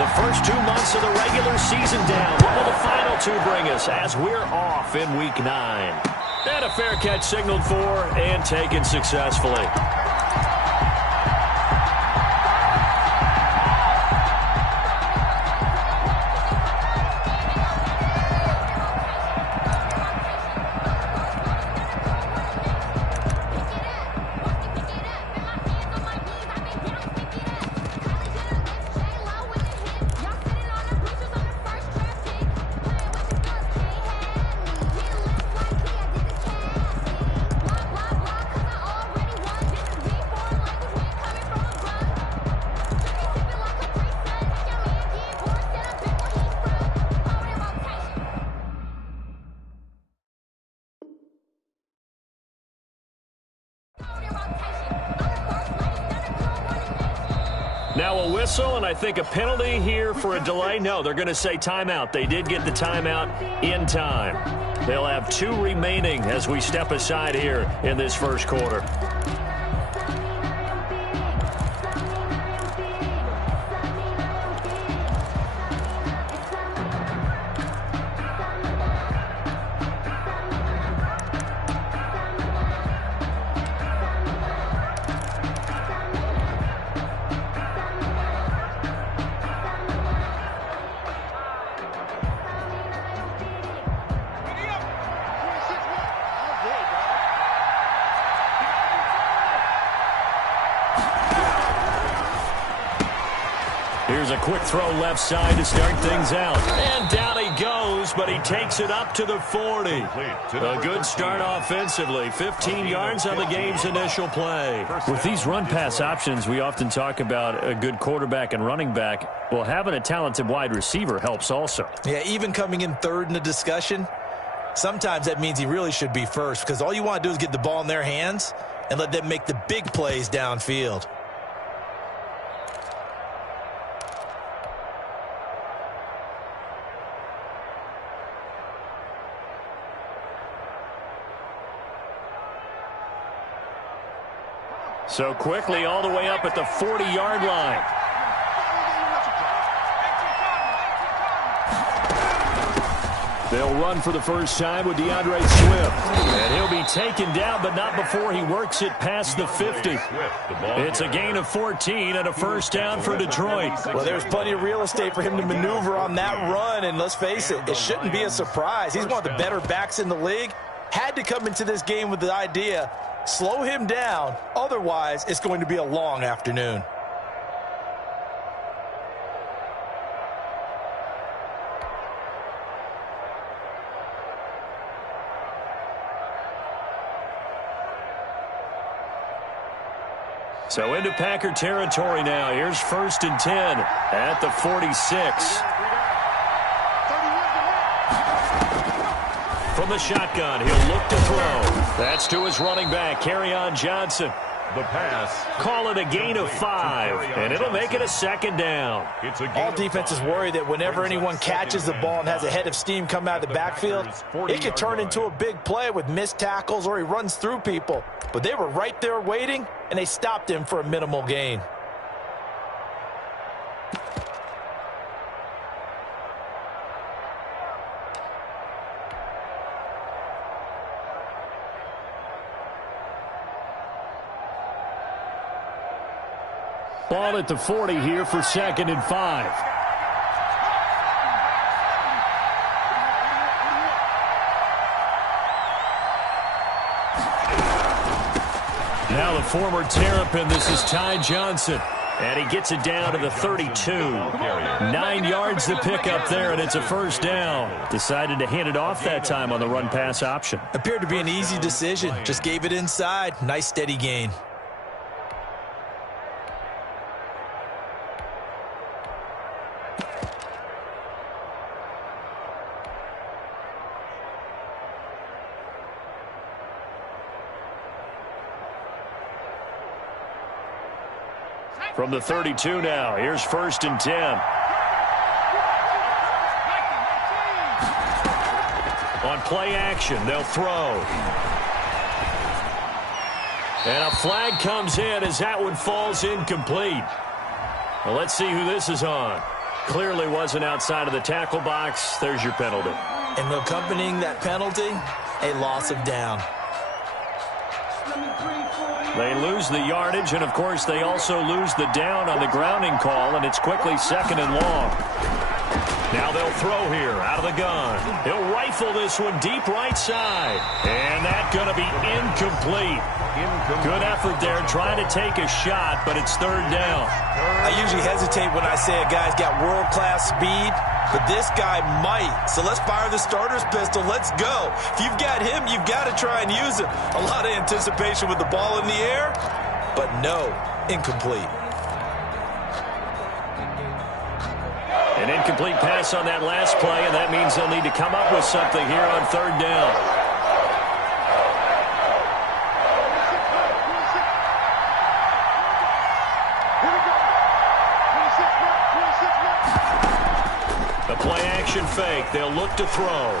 The first 2 months of the regular season down. What will the final two bring us as we're off in Week 9? And a fair catch signaled for and taken successfully. Now a whistle, and I think a penalty here for a delay. No, they're going to say timeout. They did get the timeout in time. They'll have 2 remaining as we step aside here in this first quarter. Here's a quick throw left side to start things out. And down he goes, but he takes it up to the 40. A good start offensively. 15 yards on the game's initial play. With these run-pass options, we often talk about a good quarterback and running back. Well, having a talented wide receiver helps also. Yeah, even coming in third in the discussion, sometimes that means he really should be first, because all you want to do is get the ball in their hands and let them make the big plays downfield. So quickly all the way up at the 40-yard line. They'll run for the first time with DeAndre Swift. And he'll be taken down, but not before he works it past the 50. It's a gain of 14 and a first down for Detroit. Well, there's plenty of real estate for him to maneuver on that run, and let's face it, it shouldn't be a surprise. He's one of the better backs in the league. Had to come into this game with the idea, slow him down, otherwise it's going to be a long afternoon. So into Packer territory now. Here's 1st and 10 at the 46. From the shotgun, he'll look to throw. That's to his running back, Kerryon Johnson. The pass. Call it a gain of 5, and it'll make it a second down. All defenses worry that whenever anyone catches the ball and has a head of steam come out of the backfield, it could turn into a big play with missed tackles or he runs through people. But they were right there waiting, and they stopped him for a minimal gain. Ball at the 40 here for 2nd and 5. Now the former Terrapin, this is Ty Johnson. And he gets it down to the 32. 9 yards to pick up there, and it's a first down. Decided to hand it off that time on the run-pass option. Appeared to be an easy decision. Just gave it inside. Nice steady gain. From the 32 now, here's 1st and 10. On play action, they'll throw. And a flag comes in as that one falls incomplete. Well, let's see who this is on. clearly wasn't outside of the tackle box. There's your penalty. And accompanying that penalty, a loss of down. They lose the yardage, and, of course, they also lose the down on the grounding call, and it's quickly 2nd and long. Now they'll throw here out of the gun. He'll rifle this one deep right side. And that's going to be incomplete. Good effort there trying to take a shot, but it's 3rd down. I usually hesitate when I say a guy's got world-class speed, but this guy might. So let's fire the starter's pistol. Let's go. If you've got him, you've got to try and use it. A lot of anticipation with the ball in the air, but no, incomplete. An incomplete pass on that last play, and that means they'll need to come up with something here on 3rd down. The play-action fake. They'll look to throw.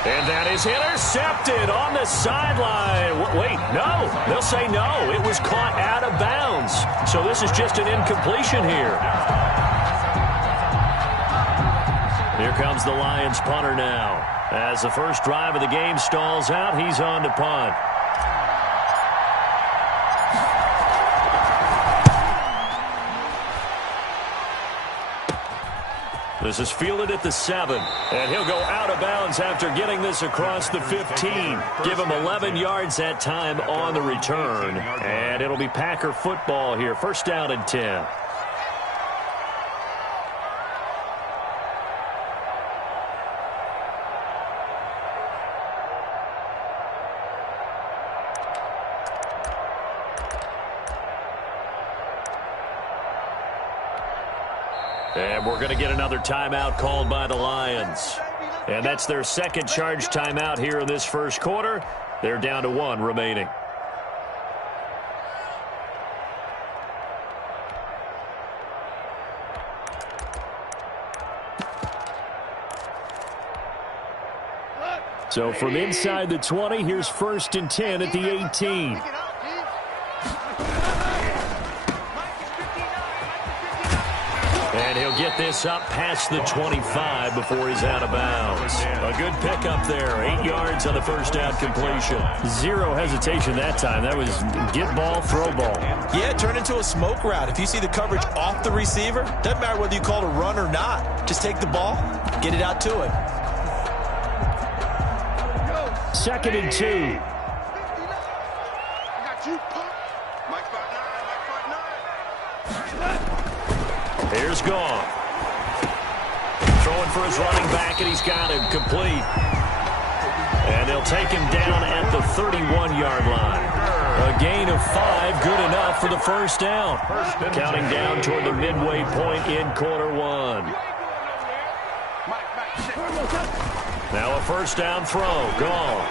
And that is intercepted on the sideline. Wait, no. They'll say no. It was caught out of bounds. So this is just an incompletion here. Here comes the Lions punter now. As the first drive of the game stalls out, he's on to punt. This is fielded at the 7, and he'll go out of bounds after getting this across the 15. Give him 11 yards that time on the return, and it'll be Packer football here. 1st down and 10. And we're going to get another timeout called by the Lions. And that's their 2nd charge timeout here in this 1st quarter. They're down to 1 remaining. So from inside the 20, here's 1st and 10 at the 18. And he'll get this up past the 25 before he's out of bounds. A good pickup there. 8 yards on the 1st down completion. Zero hesitation that time. That was get ball, throw ball. Yeah, turn into a smoke route. If you see the coverage off the receiver, doesn't matter whether you call it a run or not. Just take the ball, get it out to him. 2nd and 2. Here's Goff. Throwing for his running back, and he's got him complete. And they'll take him down at the 31-yard line. A gain of 5, good enough for the 1st down. Counting down toward the midway point in quarter 1. Now a 1st down throw. Goff.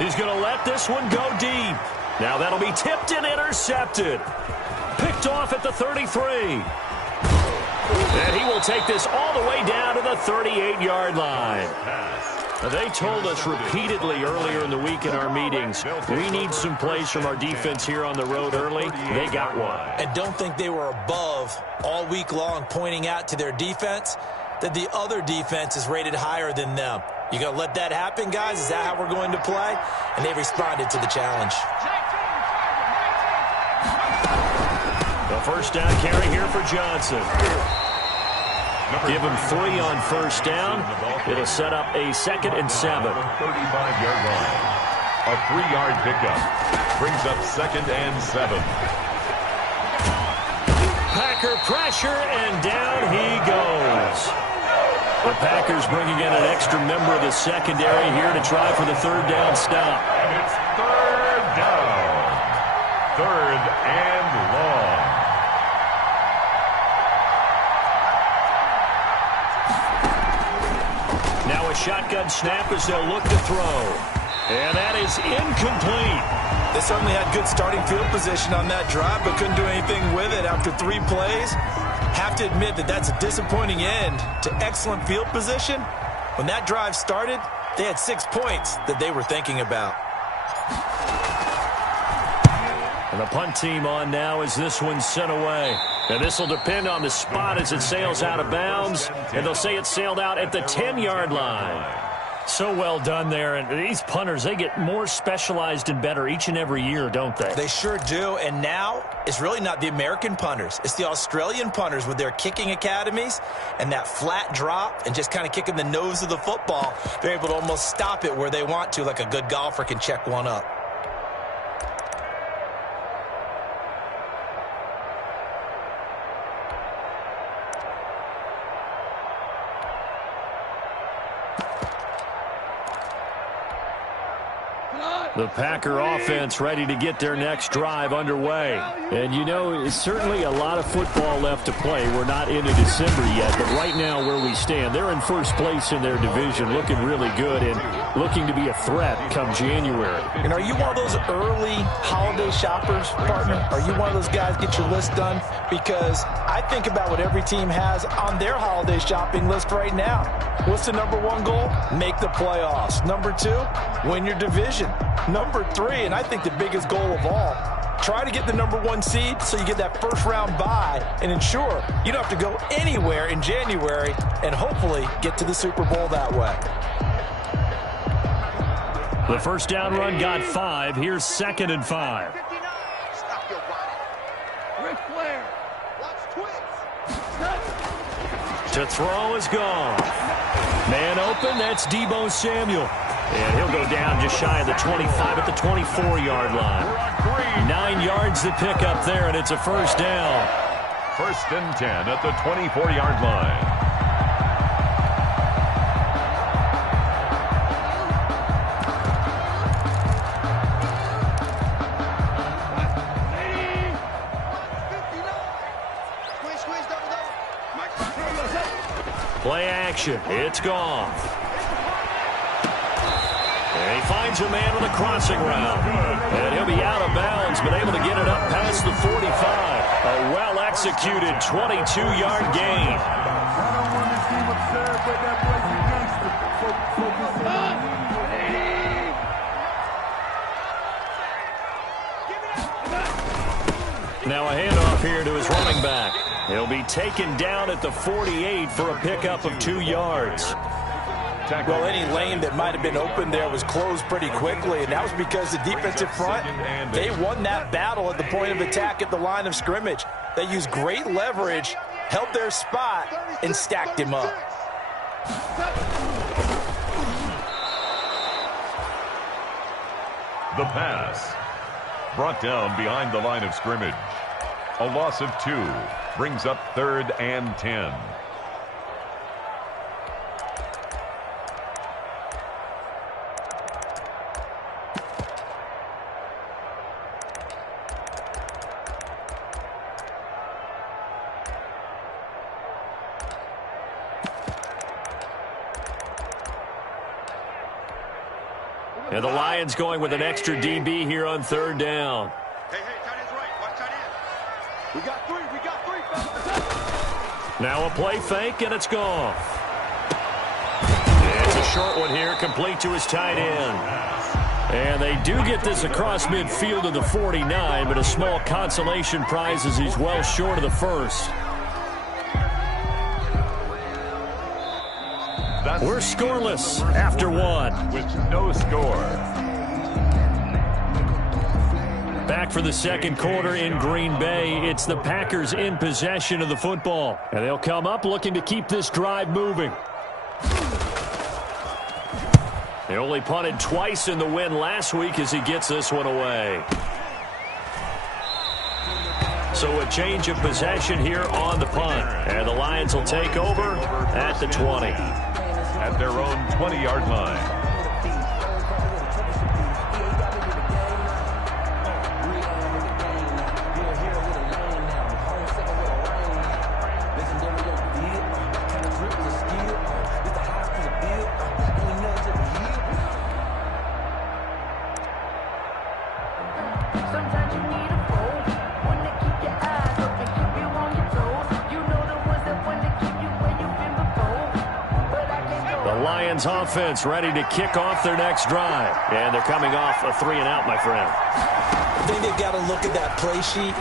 He's going to let this one go deep. Now that'll be tipped and intercepted. Picked off at the 33. And he will take this all the way down to the 38-yard line. They told us repeatedly earlier in the week in our meetings, we need some plays from our defense here on the road early. They got one. And don't think they were above all week long pointing out to their defense that the other defense is rated higher than them. You going to let that happen, guys? Is that how we're going to play? And they responded to the challenge. The 1st down carry here for Johnson. Give him 3 on 1st down. It'll set up a 2nd and 7. 35-yard line. A 3-yard pickup. Brings up 2nd and 7. Packer pressure, and down he goes. The Packers bringing in an extra member of the secondary here to try for the 3rd down stop. And it's 3rd down. 3rd and long. Now a shotgun snap as they'll look to throw. And that is incomplete. They certainly had good starting field position on that drive, but couldn't do anything with it after 3 plays. Have to admit that that's a disappointing end to excellent field position. When that drive started, they had 6 points that they were thinking about. And the punt team on now as this one's sent away. And this will depend on the spot as it sails out of bounds. And they'll say it sailed out at the 10-yard line. So well done there. And these punters, they get more specialized and better each and every year, don't they? They sure do. And now it's really not the American punters. It's the Australian punters with their kicking academies and that flat drop and just kind of kicking the nose of the football. They're able to almost stop it where they want to, like a good golfer can check one up. The Packer offense ready to get their next drive underway. And, you know, it's certainly a lot of football left to play. We're not into December yet, but right now where we stand, they're in first place in their division, looking really good and looking to be a threat come January. And are you one of those early holiday shoppers, partner? Are you one of those guys get your list done? Because I think about what every team has on their holiday shopping list right now. What's the number one goal? Make the playoffs. Number two, win your division. Number three, and I think the biggest goal of all, try to get the number one seed so you get that first round bye and ensure you don't have to go anywhere in January and hopefully get to the Super Bowl that way. The first down run got 5. Here's 2nd and 5. To throw is gone. Man open, that's Deebo Samuel. And he'll go down just shy of the 25 at the 24-yard line. 9 yards to pick up there, and it's a first down. 1st and 10 at the 24-yard line. Play action. It's gone. And he finds a man with a crossing route. And he'll be out of bounds, but able to get it up past the 45. A well-executed 22-yard gain. Now a handoff here to his running back. He'll be taken down at the 48 for a pickup of 2 yards. Well, any lane that might have been open there was closed pretty quickly, and that was because the defensive front, they won that battle at the point of attack at the line of scrimmage. They used great leverage, held their spot, and stacked him up. The pass. Brought down behind the line of scrimmage. A loss of 2 brings up 3rd and 10. And the Lions going with an extra DB here on 3rd down. Hey, tight end's right. Watch tight end. We got 3. Now a play fake, and it's gone. It's a short one here, complete to his tight end. And they do get this across midfield to the 49, but a small consolation prize as he's well short of the first. We're scoreless after 1. With no score. Back for the 2nd quarter in Green Bay. It's the Packers in possession of the football. And they'll come up looking to keep this drive moving. They only punted twice in the win last week as he gets this one away. So a change of possession here on the punt. And the Lions will take over at the 20. At their own 20-yard line. Offense ready to kick off their next drive. And they're coming off a 3-and-out, my friend. I think they've got to look at that play sheet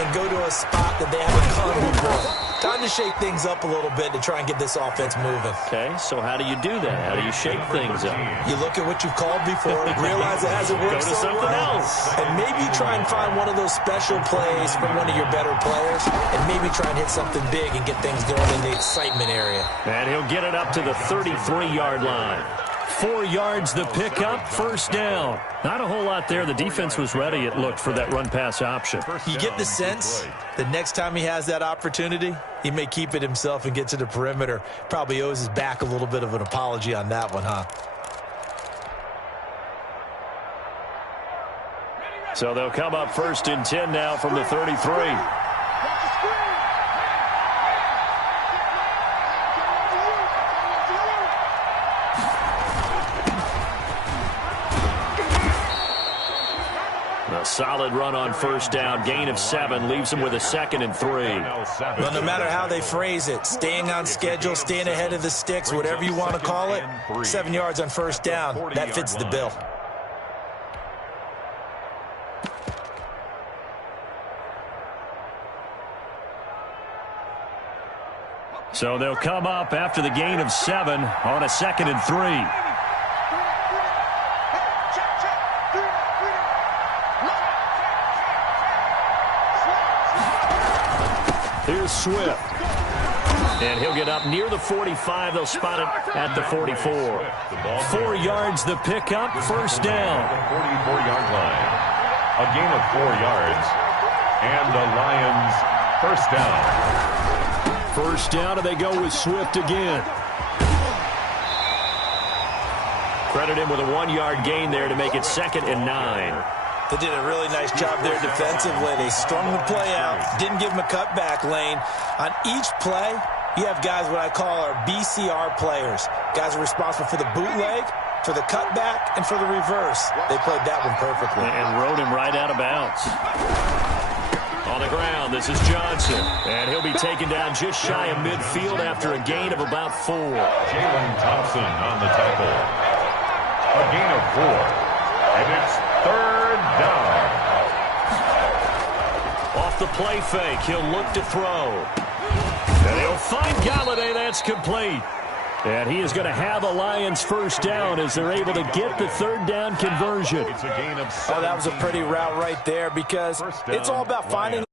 and go to a spot that they haven't gone before. Time to shake things up a little bit to try and get this offense moving. Okay, so how do you do that? How do you shake things up? You look at what you've called before, realize it hasn't worked Go to something else. and maybe try and find one of those special plays from one of your better players, and maybe try and hit something big and get things going in the excitement area. And he'll get it up to the 33-yard line. 4 yards the pickup, first down. Not a whole lot there. The defense was ready, it looked, for that run-pass option. You get the sense the next time he has that opportunity, he may keep it himself and get to the perimeter. Probably owes his back a little bit of an apology on that one, huh? So they'll come up 1st and 10 now from the 33. A solid run on first down. Gain of 7 leaves them with a 2nd and 3. Well, no matter how they phrase it, staying on schedule, staying ahead of the sticks, whatever you want to call it, 7 yards on first down, that fits the bill. So they'll come up after the gain of 7 on a 2nd and 3. Here's Swift. And he'll get up near the 45. They'll spot it at the 44. 4 yards the pickup, first down. 44-yard line. A gain of 4 yards. And the Lions first down. First down, and they go with Swift again. Credit him with a 1-yard gain there to make it 2nd and 9. They did a really nice job there defensively. They strung the play out, didn't give him a cutback lane. On each play, you have guys what I call our BCR players. Guys are responsible for the bootleg, for the cutback, and for the reverse. They played that one perfectly. And rode him right out of bounds. On the ground, this is Johnson. And he'll be taken down just shy of midfield after a gain of about 4. Jalen Thompson on the tackle. A gain of 4. And it's 3rd down. Off the play fake, he'll look to throw. And he'll find Galladay. That's complete. And he is going to have a Lions first down as they're able to get the 3rd down conversion. It's a gain of 7. Oh, that was a pretty route right there because it's all about finding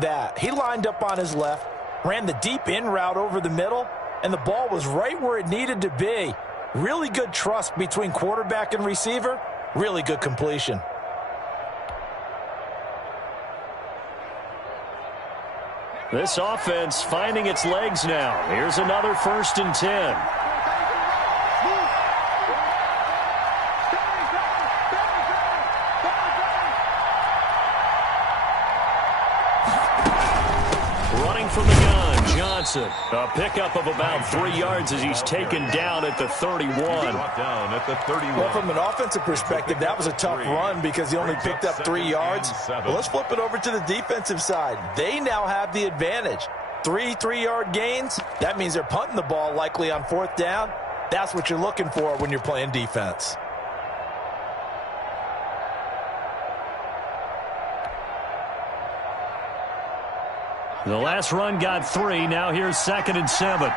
that. He lined up on his left, ran the deep in route over the middle, and the ball was right where it needed to be. Really good trust between quarterback and receiver. Really good completion. This offense finding its legs now. Here's another 1st and 10. Running from the gun, Johnson. A pickup of about 3 yards as he's taken down at the 31. Down at the 31. Well, from an offensive perspective, that was a tough run because he only picked up 3 yards. Well, let's flip it over to the defensive side. They now have the advantage. 3 3-yard gains. That means they're punting the ball likely on 4th down. That's what you're looking for when you're playing defense. The last run got 3. Now here's 2nd and 7.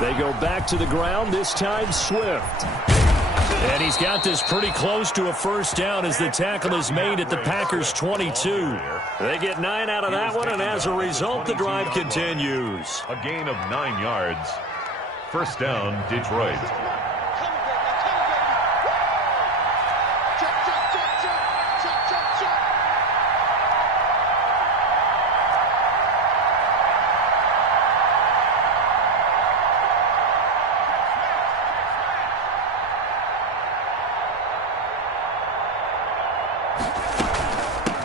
They go back to the ground, this time Swift. And he's got this pretty close to a first down as the tackle is made at the Packers' 22. They get 9 out of that one, and as a result, the drive continues. A gain of 9 yards. First down, Detroit.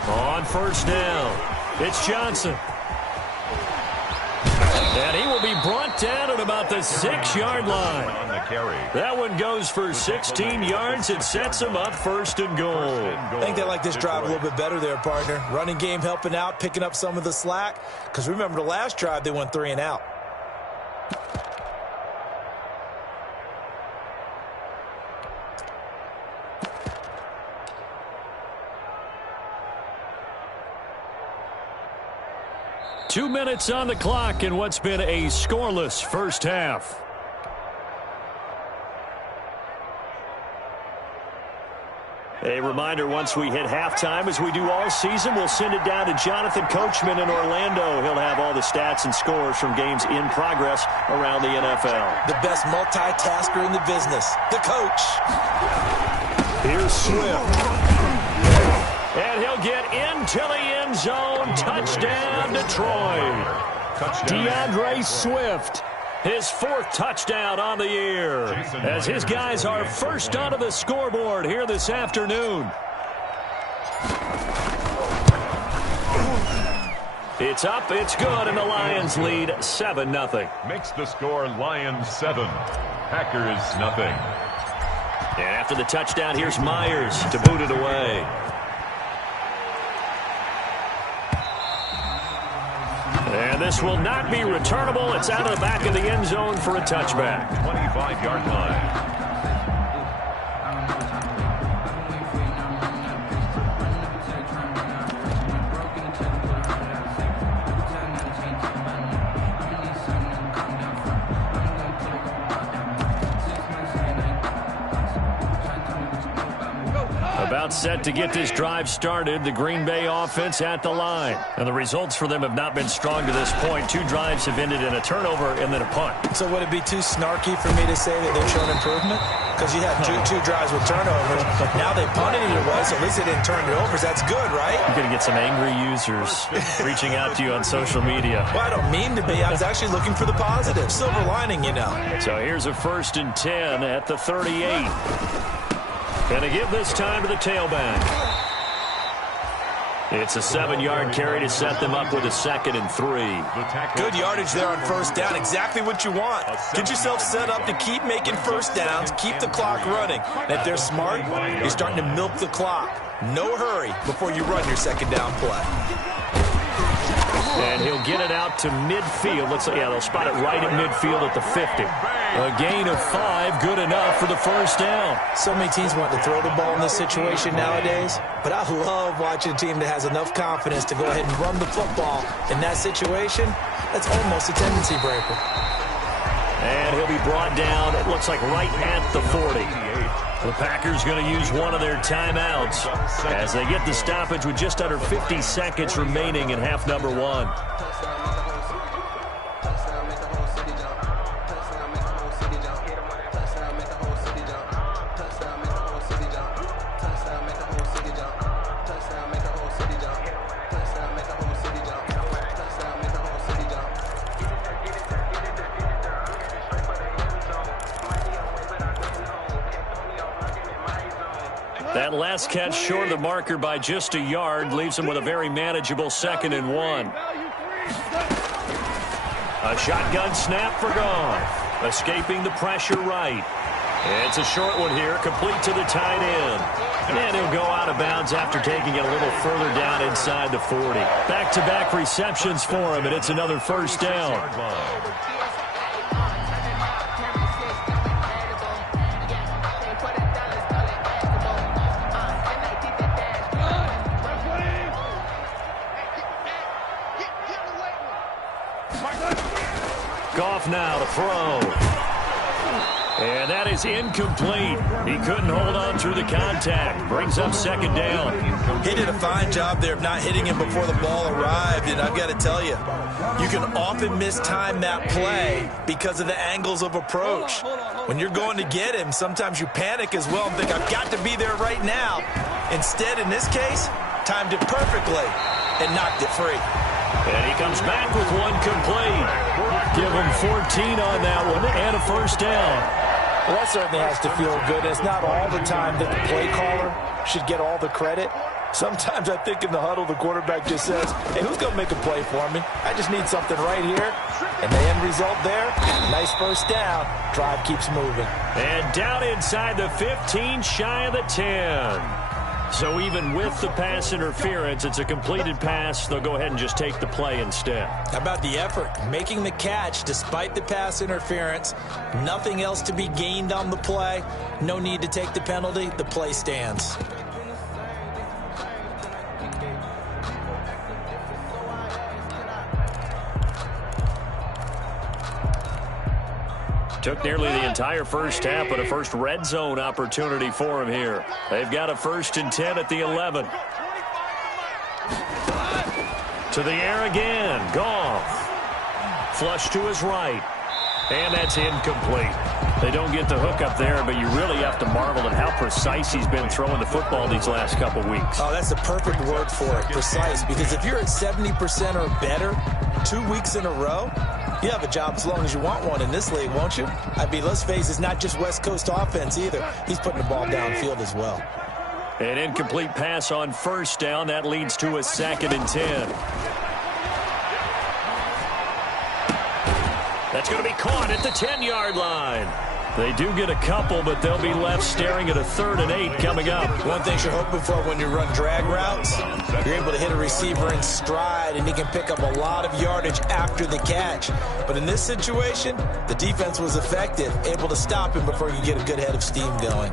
On first down, it's Johnson. And he will be brought down at about the 6-yard line. On the carry. That one goes for 16 yards. It sets him up 1st and goal. I think they like this drive a little bit better there, partner. Running game helping out, picking up some of the slack. Because remember, the last drive, they went 3 and out. 2 minutes on the clock in what's been a scoreless first half. A reminder, once we hit halftime, as we do all season, we'll send it down to Jonathan Coachman in Orlando. He'll have all the stats and scores from games in progress around the NFL. The best multitasker in the business, the coach. Here's Swift. And he'll get into the end zone. Touchdown, Detroit. DeAndre Swift. His 4th touchdown on the year as his guys are first onto the scoreboard here this afternoon. It's up, it's good, and the Lions lead 7-0. Makes the score Lions 7, Packers nothing. And after the touchdown, here's Myers to boot it away. And this will not be returnable. It's out of the back of the end zone for a touchback. 25-yard line. About set to get this drive started. The Green Bay offense at the line. And the results for them have not been strong to this point. 2 drives have ended in a turnover and then a punt. So would it be too snarky for me to say that they've shown improvement? Because you had two drives with turnovers. Now they punted it away, so at least they didn't turn it over. So that's good, right? You're going to get some angry users reaching out to you on social media. Well, I don't mean to be. I was actually looking for the positive. Silver lining, you know. So here's a 1st and 10 at the 38. Going to give this time to the tailback. It's a 7-yard carry to set them up with a 2nd and 3. Good yardage there on 1st down. Exactly what you want. Get yourself set up to keep making 1st downs, keep the clock running. And if they're smart, you're starting to milk the clock. No hurry before you run your 2nd down play. And he'll get it out to midfield. Looks like, yeah, they'll spot it right at midfield at the 50. A gain of 5, good enough for the 1st down. So many teams want to throw the ball in this situation nowadays, but I love watching a team that has enough confidence to go ahead and run the football. In that situation, that's almost a tendency breaker. And he'll be brought down, it looks like right at the 40. The Packers going to use one of their timeouts as they get the stoppage with just under 50 seconds remaining in half number 1. That last catch short of the marker by just a yard leaves him with a very manageable 2nd and 1. A shotgun snap for Goff. Escaping the pressure right. It's a short one here, complete to the tight end. And he'll go out of bounds after taking it a little further down inside the 40. Back-to-back receptions for him, and it's another 1st down. Goff now to throw. And that is incomplete. He couldn't hold on through the contact. Brings up 2nd down. He did a fine job there of not hitting him before the ball arrived. And I've got to tell you, you can often mistime that play because of the angles of approach. When you're going to get him, sometimes you panic as well and think, I've got to be there right now. Instead, in this case, timed it perfectly and knocked it free. And he comes back with one complete. Give him 14 on that one and a 1st down. Well, that certainly has to feel good. It's not all the time that the play caller should get all the credit. Sometimes I think in the huddle, the quarterback just says, hey, who's going to make a play for me? I just need something right here. And the end result there, nice 1st down. Drive keeps moving. And down inside the 15, shy of the 10. So even with the pass interference, it's a completed pass. They'll go ahead and just take the play instead. How about the effort? Making the catch despite the pass interference. Nothing else to be gained on the play. No need to take the penalty. The play stands. Took nearly the entire first half, but a first red zone opportunity for him here. They've got a 1st and 10 at the 11. To the air again. Goff. Flush to his right. And that's incomplete. They don't get the hook up there, but you really have to marvel at how precise he's been throwing the football these last couple weeks. Oh, that's the perfect word for it, precise. Because if you're at 70% or better 2 weeks in a row, you have a job as long as you want one in this league, won't you? I mean, let's face it, it's not just West Coast offense either. He's putting the ball downfield as well. An incomplete pass on 1st down. That leads to a 2nd and 10. That's going to be caught at the 10-yard line. They do get a couple, but they'll be left staring at a 3rd and 8 coming up. One thing you're hoping for when you run drag routes, you're able to hit a receiver in stride, and he can pick up a lot of yardage after the catch. But in this situation, the defense was effective, able to stop him before you get a good head of steam going.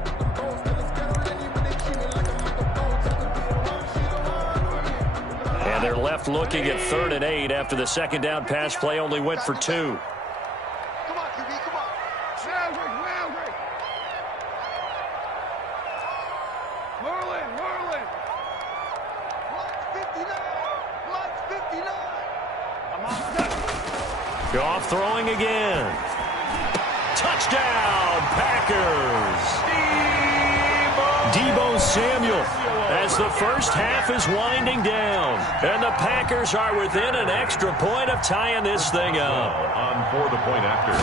And they're left looking at 3rd and 8 after the 2nd down pass play only went for 2. Goff throwing again. Touchdown, Packers. Deebo Samuel as the first half is winding down. And the Packers are within an extra point of tying this thing up. On for the point after.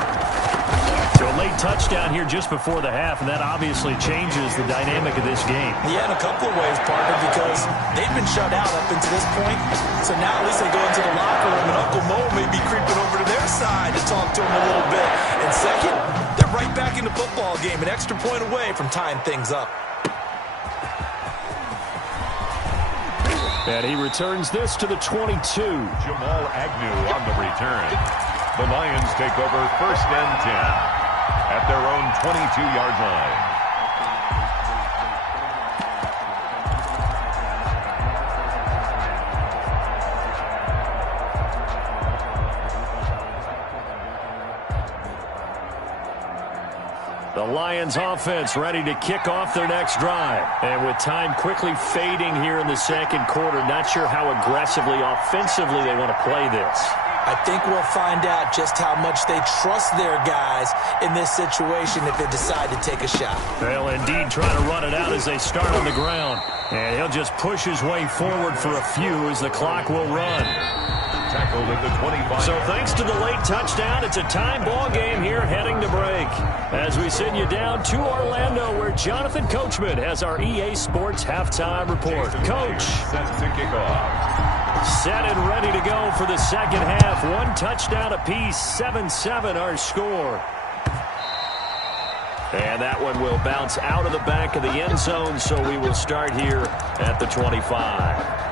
So a late touchdown here just before the half, and that obviously changes the dynamic of this game. Yeah, in a couple of ways, partner, because they've been shut out up until this point. So now at least they go into the locker room, and Uncle Mo may be creeping over to their side to talk to him a little bit. And second, they're right back in the football game, an extra point away from tying things up. And he returns this to the 22. Jamal Agnew on the return. The Lions take over 1st and 10 at their own 22-yard line. The Lions offense ready to kick off their next drive. And with time quickly fading here in the 2nd quarter, not sure how aggressively, offensively they want to play this. I think we'll find out just how much they trust their guys in this situation if they decide to take a shot. They'll indeed try to run it out as they start on the ground. And he'll just push his way forward for a few as the clock will run. Tackled at the 25. So thanks to the late touchdown, it's a time ball game here heading to break. As we send you down to Orlando, where Jonathan Coachman has our EA Sports halftime report. Coach. Set to kick off. Set and ready to go for the 2nd half. 1 touchdown apiece, 7-7 our score. And that one will bounce out of the back of the end zone, so we will start here at the 25.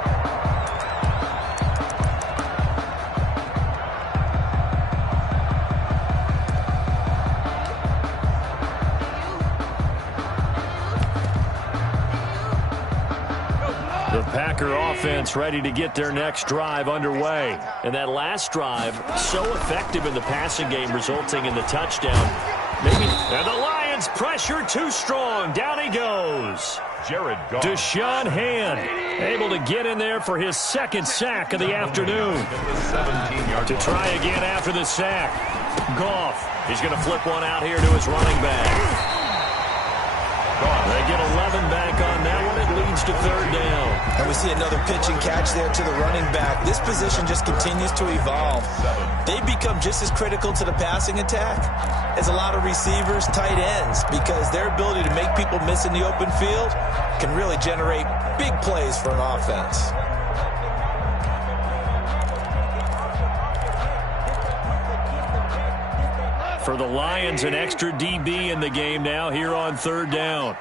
The Packer offense ready to get their next drive underway. And that last drive, so effective in the passing game, resulting in the touchdown. And the Lions pressure too strong. Down he goes. Jared Goff. Deshaun Hand able to get in there for his 2nd sack of the afternoon. To try again after the sack. Goff. He's going to flip one out here to his running back. They get 11 back on that one. It leads to 3rd down. And we see another pitch and catch there to the running back. This position just continues to evolve. They become just as critical to the passing attack as a lot of receivers, tight ends, because their ability to make people miss in the open field can really generate big plays for an offense. For the Lions, an extra DB in the game now here on 3rd down.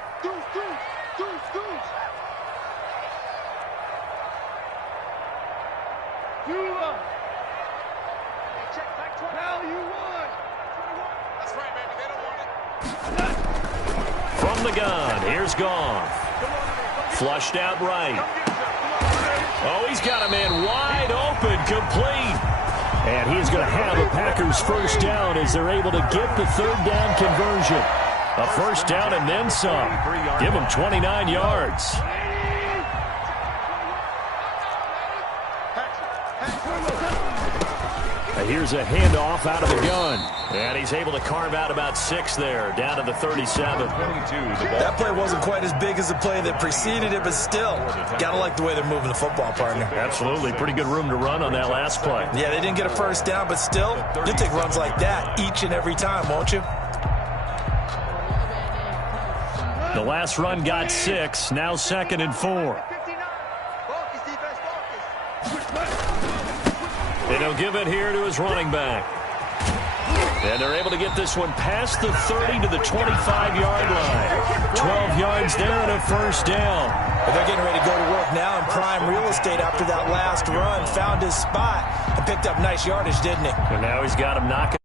From the gun, here's Goff. Flushed out right. Oh, he's got a man wide open, complete. And he's going to have a Packers first down as they're able to get the third down conversion. A first down and then some. Give him 29 yards. And here's a handoff out of the gun. And he's able to carve out about 6 there, down to the 37. That play wasn't quite as big as the play that preceded it, but still, gotta like the way they're moving the football, partner. Absolutely. Pretty good room to run on that last play. Yeah, they didn't get a first down, but still, you'll take runs like that each and every time, won't you? The last run got 6, now 2nd and 4. And he'll give it here to his running back. And they're able to get this one past the 30 to the 25-yard line. 12 yards there and a first down. But they're getting ready to go to work now in prime real estate after that last run. Found his spot and picked up nice yardage, didn't he? And now he's got him knocking.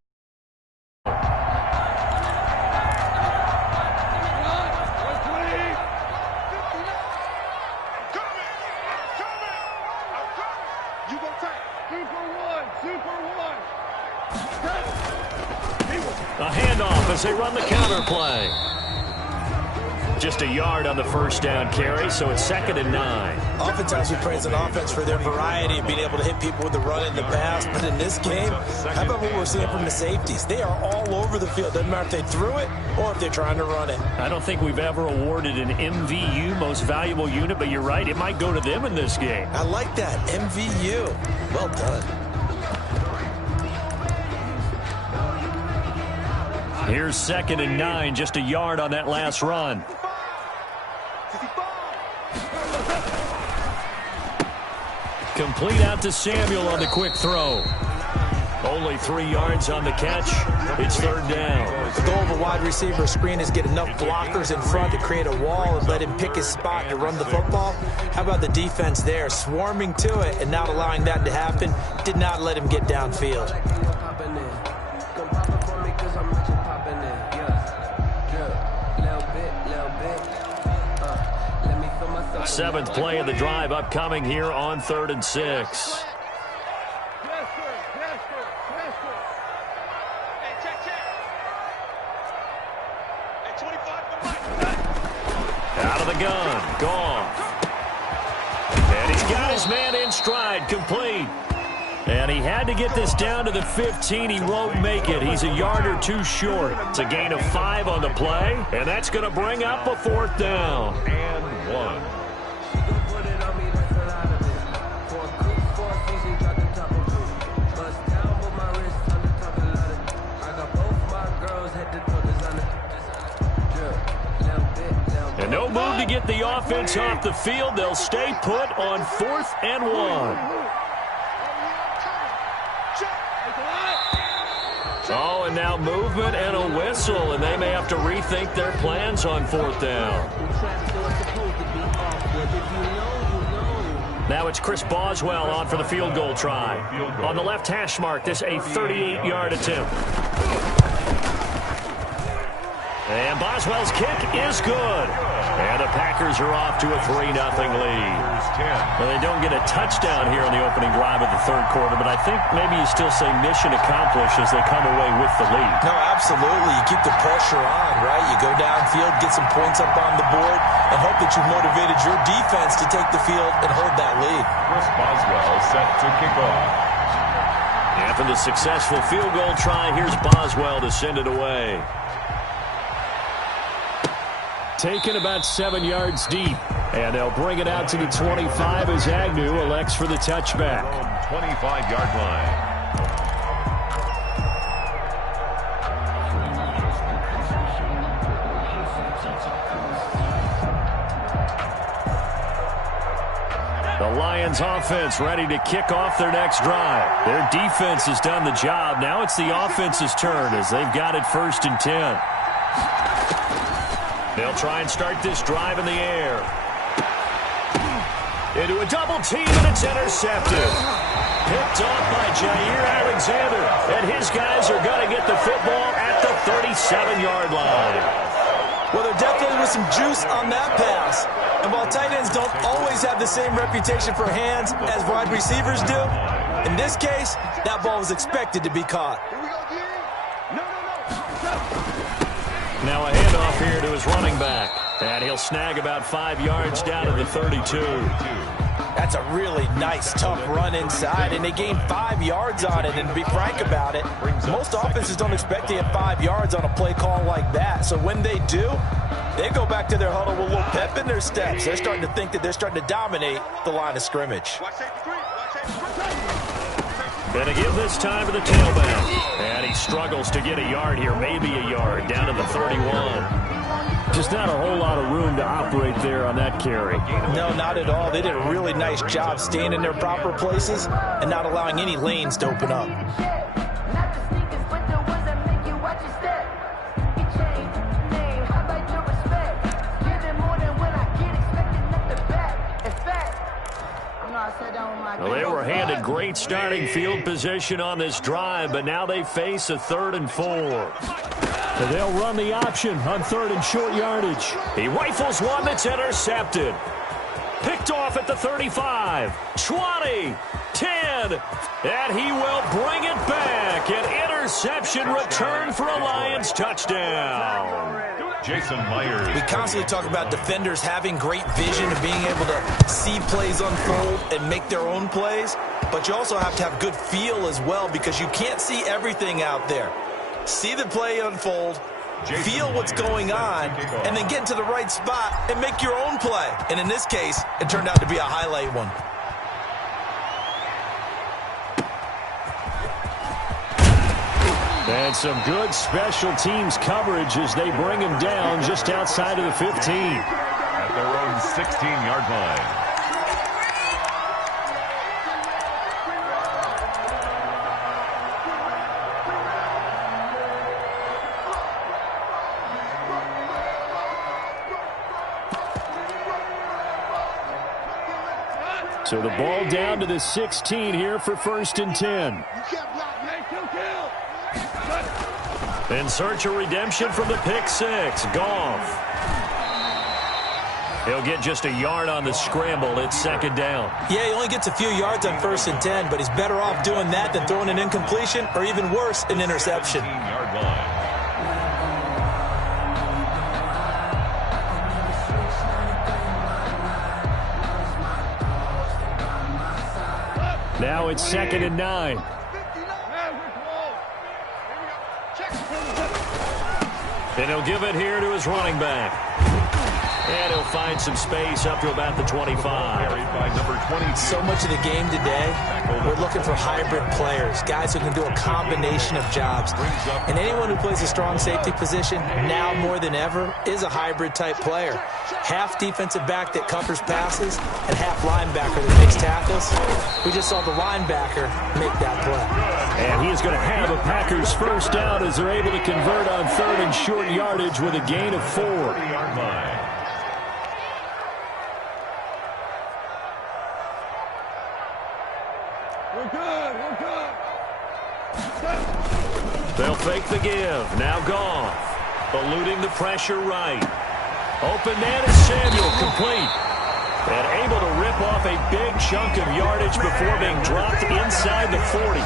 A handoff as they run the counter play. Just a yard on the first down carry, so it's 2nd and 9. Oftentimes we praise an offense for their variety of being able to hit people with the run in the pass, but in this game, how about what we're seeing from the safeties? They are all over the field. Doesn't matter if they threw it or if they're trying to run it. I don't think we've ever awarded an MVU, most valuable unit, but you're right, it might go to them in this game. I like that, MVU. Well done. Here's 2nd and 9, just a yard on that last run. Complete out to Samuel on the quick throw. Only 3 yards on the catch. It's 3rd down. The goal of a wide receiver screen is get enough blockers in front to create a wall and let him pick his spot to run the football. How about the defense there, swarming to it and not allowing that to happen? Did not let him get downfield. 7th play of the drive upcoming here on 3rd and 6. Out of the gun, gone. And he's got his man in stride, complete. And he had to get this down to the 15. He won't make it. He's a yard or 2 short. It's a gain of 5 on the play, and that's going to bring up a 4th down. And 1. 'And no move to get the offense off the field. They'll stay put on 4th and 1. Oh, and now movement and a whistle, and they may have to rethink their plans on 4th down. Now it's Chris Boswell on for the field goal try. On the left hash mark, this a 38-yard attempt. And Boswell's kick is good. And the Packers are off to a 3-0 lead. Well, they don't get a touchdown here on the opening drive of the 3rd quarter, but I think maybe you still say mission accomplished as they come away with the lead. No, absolutely. You keep the pressure on, right? You go downfield, get some points up on the board, and hope that you've motivated your defense to take the field and hold that lead. Chris Boswell set to kick off. After the successful field goal try, here's Boswell to send it away. Taken about 7 yards deep. And they'll bring it out to the 25 as Agnew elects for the touchback. 25-yard line. The Lions offense ready to kick off their next drive. Their defense has done the job. Now it's the offense's turn as they've got it 1st and 10. They'll try and start this drive in the air. Into a double team, and it's intercepted. Picked off by Jair Alexander. And his guys are going to get the football at the 37-yard line. Well, there definitely was some juice on that pass. And while tight ends don't always have the same reputation for hands as wide receivers do, In this case, that ball was expected to be caught. Now a handoff here to his running back. And he'll snag about 5 yards down to the 32. That's a really nice, tough run inside, and they gained 5 yards on it. And to be frank about it, most offenses don't expect to get 5 yards on a play call like that. So when they do, they go back to their huddle with a little pep in their steps. They're starting to think that they're starting to dominate the line of scrimmage. Gonna give this time to the tailback. And he struggles to get a yard here, maybe a yard, down to the 31. Just not a whole lot of room to operate there on that carry. No, not at all. They did a really nice job staying in their proper places and not allowing any lanes to open up. Well, they were handed great starting field position on this drive, but now they face a 3rd and 4. And they'll run the option on 3rd and short yardage. He rifles one that's intercepted. Picked off at the 35, 20, 10, and he will bring it back. An interception return for a Lions touchdown. Jason Myers. We constantly talk about defenders having great vision and being able to see plays unfold and make their own plays, but you also have to have good feel as well because you can't see everything out there. See the play unfold, feel what's going on, and then get to the right spot and make your own play. And in this case, it turned out to be a highlight one. And some good special teams coverage as they bring him down just outside of the 15. At their own 16-yard line. So the ball down to the 16 here for 1st and 10. In search of redemption from the pick 6. Goff. He'll get just a yard on the scramble. It's 2nd down. Yeah, he only gets a few yards on 1st and 10, but he's better off doing that than throwing an incompletion or even worse, an interception. 16-yard line. Now it's 2nd and 9. And he'll give it here to his running back. And he'll find some space up to about the 25. By number 22. So much of the game today, we're looking for hybrid players, guys who can do a combination of jobs. And anyone who plays a strong safety position, now more than ever, is a hybrid type player. Half defensive back that covers passes and half linebacker that makes tackles. We just saw the linebacker make that play. And he is going to have a Packers first down as they're able to convert on 3rd and short yardage with a gain of 4. 40-yard line. They'll fake the give. Now Goff. Eluding the pressure right. Open man is Samuel, complete. And able to rip off a big chunk of yardage before being dropped inside the 40.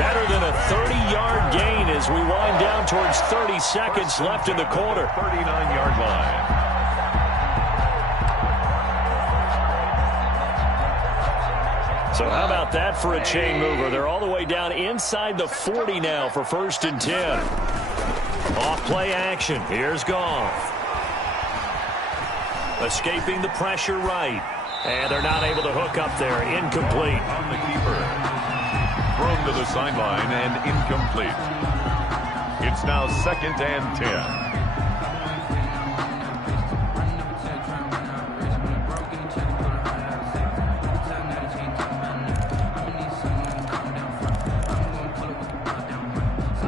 Better than a 30-yard gain as we wind down towards 30 seconds left in the quarter. 39-yard line. So how about that for a chain mover? They're all the way down inside the 40 now for 1st and 10. Off play action. Here's Goff. Escaping the pressure right. And they're not able to hook up there. Incomplete. On the keeper. Thrown to the sideline and incomplete. It's now 2nd and 10.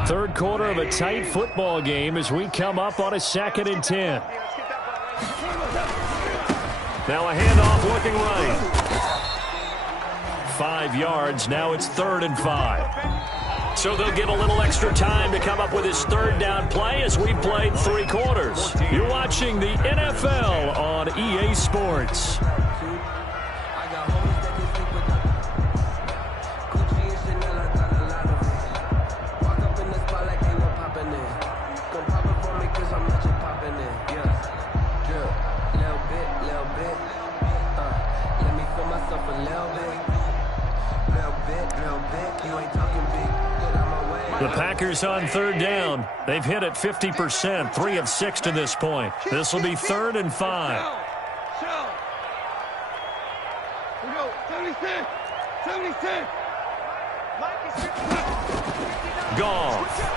Third quarter of a tight football game as we come up on a 2nd and 10. Now a handoff looking right. 5 yards. Now it's 3rd and 5. So they'll get a little extra time to come up with his 3rd down play as we played 3 quarters. You're watching the NFL on EA Sports. The Packers on third down. They've hit it 50%, 3 of 6 to this point. This will be 3rd and 5. Goff.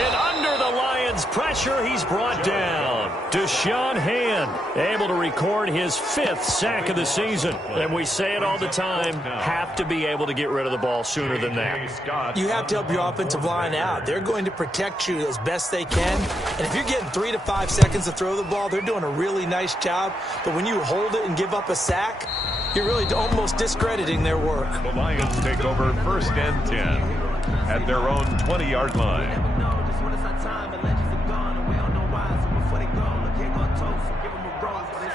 And under the Lions' pressure, he's brought down. Deshaun Hand able to record his 5th sack of the season. And we say it all the time, have to be able to get rid of the ball sooner than that. You have to help your offensive line out. They're going to protect you as best they can. And if you're getting 3 to 5 seconds to throw the ball, they're doing a really nice job. But when you hold it and give up a sack, you're really almost discrediting their work. The Lions take over 1st and 10 at their own 20-yard line.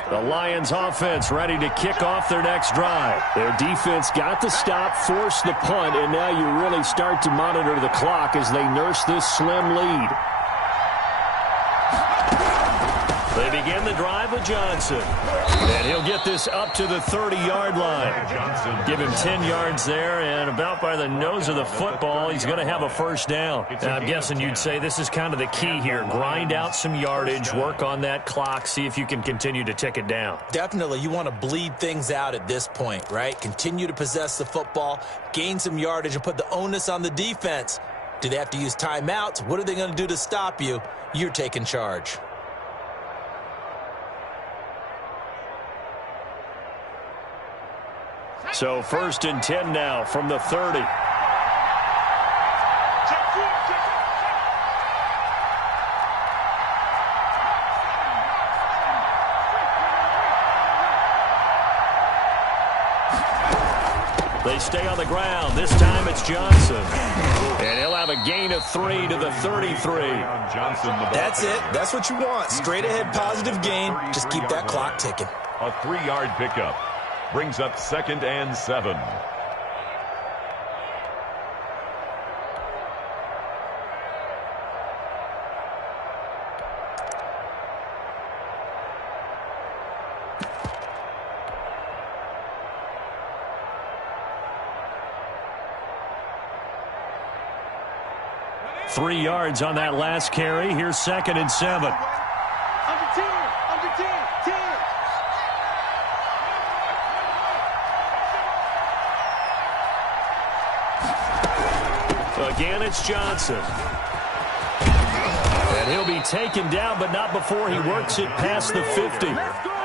The Lions offense ready to kick off their next drive. Their defense got the stop, forced the punt, and now you really start to monitor the clock as they nurse this slim lead. They begin the drive with Johnson. And he'll get this up to the 30-yard line. Give him 10 yards there, and about by the nose of the football, he's going to have a 1st down. Now, I'm guessing you'd say this is kind of the key here. Grind out some yardage, work on that clock, see if you can continue to tick it down. Definitely, you want to bleed things out at this point, right? Continue to possess the football, gain some yardage, and put the onus on the defense. Do they have to use timeouts? What are they going to do to stop you? You're taking charge. So 1st and 10 now from the 30. They stay on the ground. This time it's Johnson. And he'll have a gain of 3 to the 33. That's it. That's what you want. Straight ahead positive gain. Just keep that clock ticking. A 3-yard pickup brings up 2nd and 7. Three yards on that last carry. Here's 2nd and 7. Again, it's Johnson. And he'll be taken down, but not before he works it past the 50.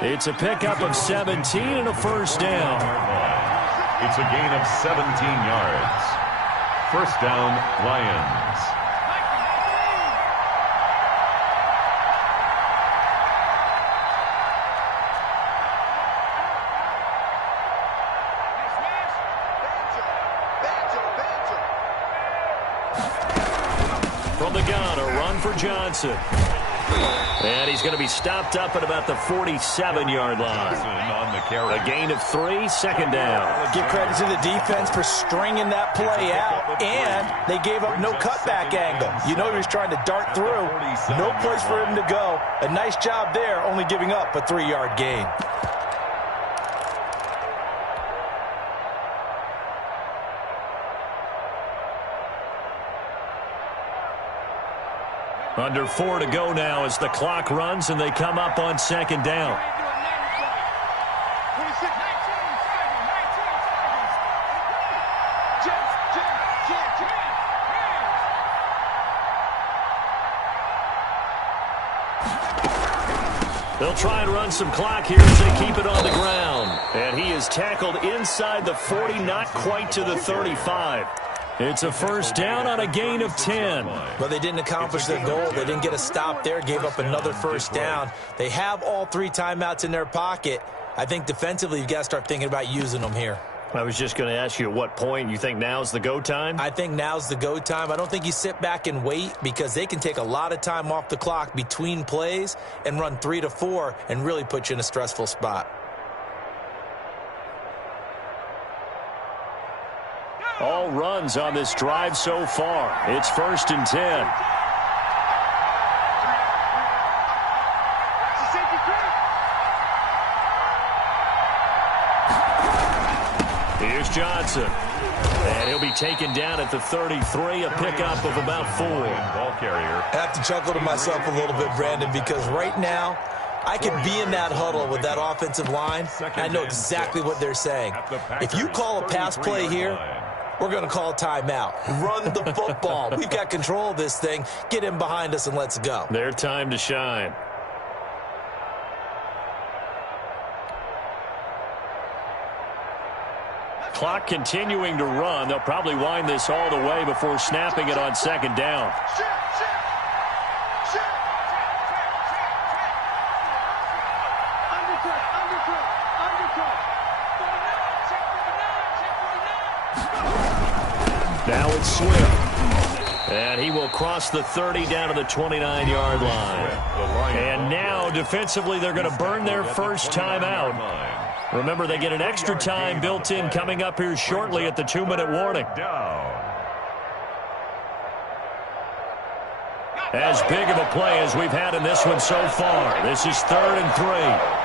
It's a pickup of 17 and a 1st down. It's a gain of 17 yards. 1st down, Lions. From the gun, a run for Johnson. And he's going to be stopped up at about the 47-yard line. A gain of 3, 2nd down. Give credit to the defense for stringing that play out, and they gave up no cutback angle. You know he was trying to dart through. No place for him to go. A nice job there, only giving up a 3-yard gain. Under 4 to go now as the clock runs and they come up on 2nd down. They'll try and run some clock here as they keep it on the ground. And he is tackled inside the 40, not quite to the 35. It's a 1st down on a gain of 10. Well, they didn't accomplish their goal. They didn't get a stop there, gave up another 1st down. They have all 3 timeouts in their pocket. I think defensively you've got to start thinking about using them here. I was just going to ask you at what point you think now's the go time? I think now's the go time. I don't think you sit back and wait because they can take a lot of time off the clock between plays and run 3 to 4 and really put you in a stressful spot. All runs on this drive so far. It's 1st and 10. Here's Johnson. And he'll be taken down at the 33, a pickup of about 4. Ball carrier. I have to chuckle to myself a little bit, Brandon, because right now I could be in that huddle with that offensive line, and I know exactly what they're saying. If you call a pass play here, we're going to call a timeout. Run the football. We've got control of this thing. Get in behind us and let's go. Their time to shine. Clock continuing to run. They'll probably wind this all the way before snapping it on second down. Now it's Swift. And he will cross the 30 down to the 29-yard line. And now, defensively, they're going to burn their first timeout. Remember, they get an extra time built in coming up here shortly at the 2-minute warning. As big of a play as we've had in this one so far. This is 3rd and 3.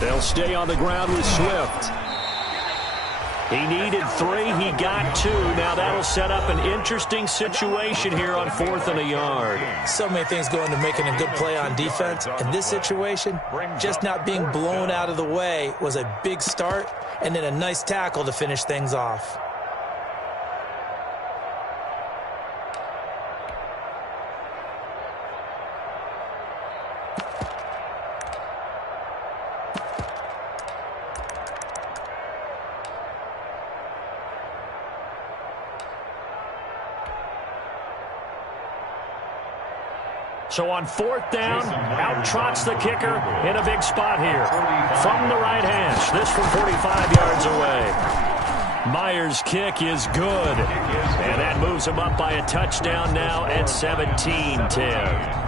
They'll stay on the ground with Swift. He needed 3. He got 2. Now that'll set up an interesting situation here on 4th and a yard. So many things go into making a good play on defense. In this situation, just not being blown out of the way was a big start, and then a nice tackle to finish things off. So on 4th down, out trots the kicker in a big spot here. From the right hash, this from 45 yards away. Myers' kick is good. And that moves him up by a touchdown now at 17-10.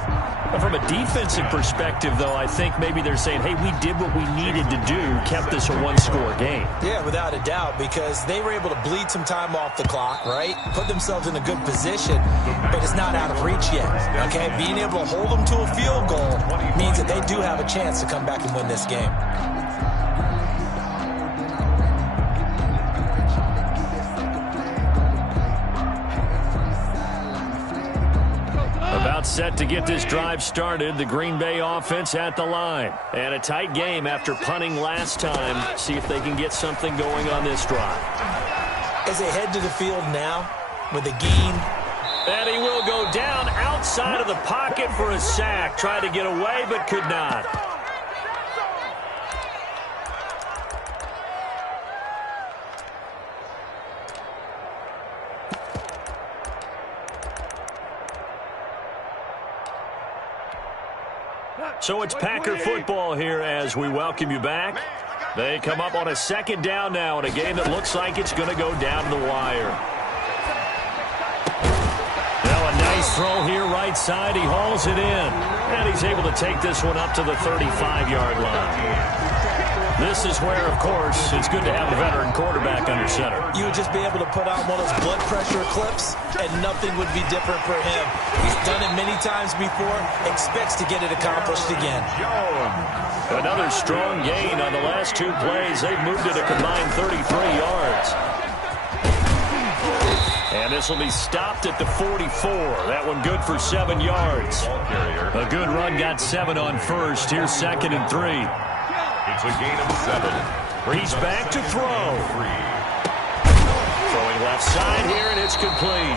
From a defensive perspective, though, I think maybe they're saying, hey, we did what we needed to do, kept this a one-score game. Yeah, without a doubt, because they were able to bleed some time off the clock, right? Put themselves in a good position, but it's not out of reach yet, okay? Being able to hold them to a field goal means that they do have a chance to come back and win this game. About set to get this drive started. The Green Bay offense at the line. And a tight game after punting last time. See if they can get something going on this drive. As they head to the field now with a gain. And he will go down outside of the pocket for a sack. Tried to get away but could not. So it's Packer football here as we welcome you back. They come up on a 2nd down now in a game that looks like it's going to go down to the wire. Now a nice throw here right side. He hauls it in. And he's able to take this one up to the 35-yard line. This is where, of course, it's good to have a veteran quarterback under center. You would just be able to put out one of those blood pressure clips, and nothing would be different for him. He's done it many times before, expects to get it accomplished again. Another strong gain on the last 2 plays. They've moved it a combined 33 yards. And this will be stopped at the 44. That one good for 7 yards. A good run got 7 on first. Here's 2nd and 3. It's a gain of 7. He's back to throw. Throwing left side here, and it's complete.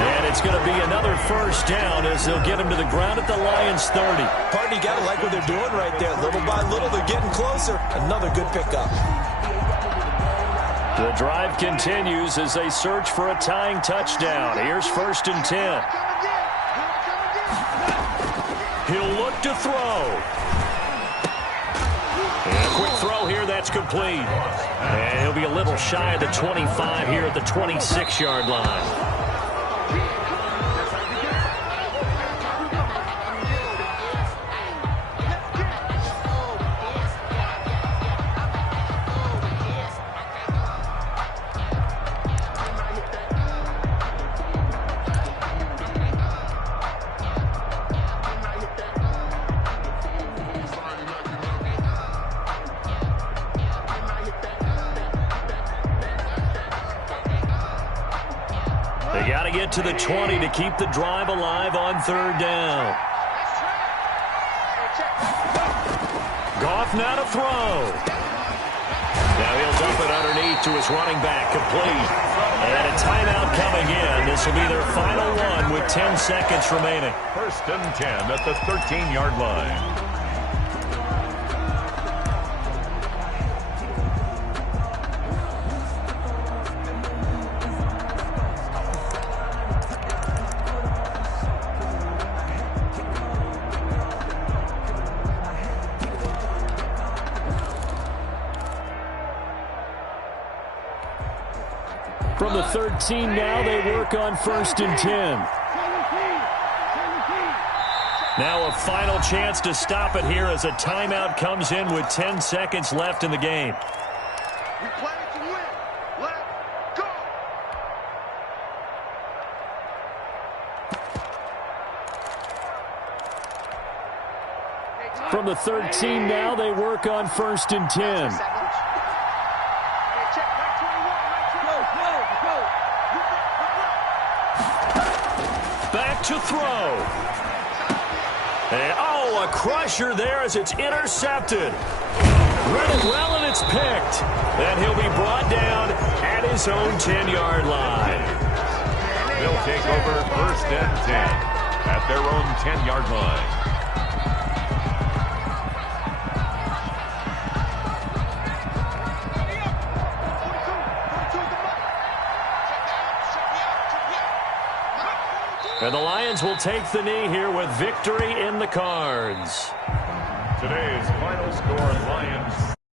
And it's going to be another first down as they'll get him to the ground at the Lions' 30. Partner, you got to like what they're doing right there. Little by little, they're getting closer. Another good pickup. The drive continues as they search for a tying touchdown. Here's 1st and 10. He'll look to throw. And a quick throw here, that's complete. And he'll be a little shy of the 25 here at the 26-yard line. They got to get to the 20 to keep the drive alive on third down. Goff now to throw. Now he'll dump it underneath to his running back, complete. And a timeout coming in. This will be their final one with 10 seconds remaining. 1st and 10 at the 13-yard line. From the 13 now, they work on 1st and 10. Now a final chance to stop it here as a timeout comes in with 10 seconds left in the game. We play to win. Let's go. From the 13 now, they work on 1st and 10. Back to throw. And, a crusher there as it's intercepted. Read it well, and it's picked. And he'll be brought down at his own 10-yard line. They'll take over 1st and 10 at their own 10-yard line. And the Lions will take the knee here with victory in the cards. Today's final score, Lions